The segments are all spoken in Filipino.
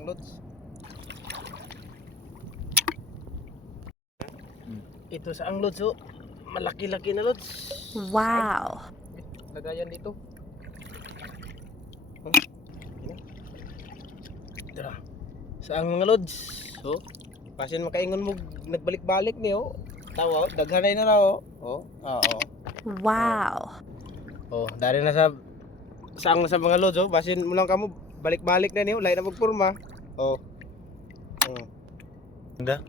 ang lods. Ito sa ang lods oh. Malaki-laki na lods. Wow. Lagayan dito. Hmm. Yun. Ito na. Sa ang mga lods. Oh. Pasin makaingon mo nagbalik-balik ni oh. Tawa, oh. daghanay na na oh. Oh, oo. Wow. Oh, dari na sa saang na sa mga lods oh. Basin mo lang kamo balik-balik na niyo, lain na magporma. Oh. Oh. Ganda.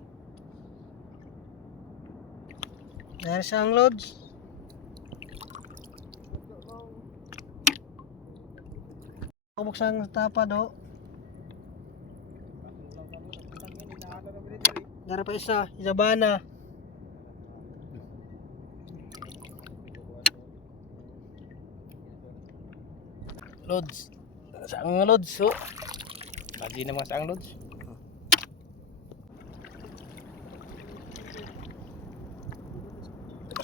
Dari sa ang lods. Buksan ang tapa do. Gara pa isa, Isabana. Lods. Sa ang lods, oh. Lagi naman sa ang lods.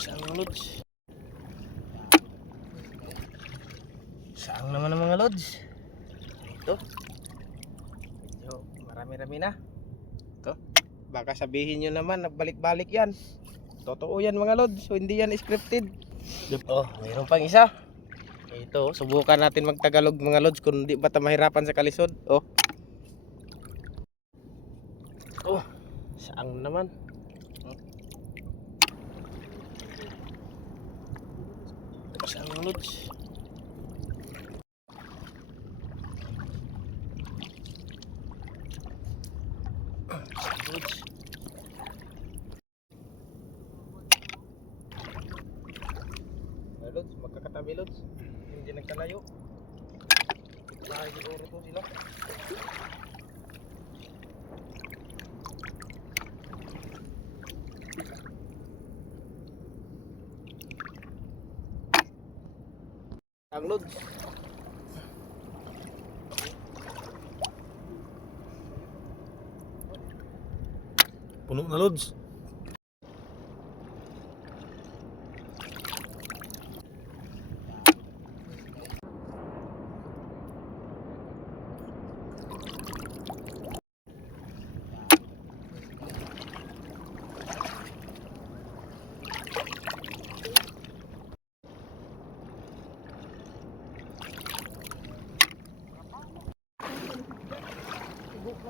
Sa ang lods. Saang naman ang mga lods. Ito. Medyo marami-rami na. Ito. Baka sabihin nyo naman, nagbalik-balik yan. Totoo yan mga lods. So hindi yan scripted. Oh, mayroon pang isa. Ito, subukan natin magtagalog mga lods kung di ba mahirapan sa kalisod. Oh. Oh, saang naman. Saang lods. Saang lods. Lods, magkakatabi Lods. Hindi nagkalayo. Bahay siguro to sila. Ang Lods. Puno na lods.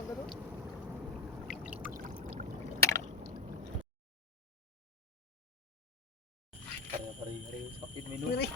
Pare-pare sakit may Lods.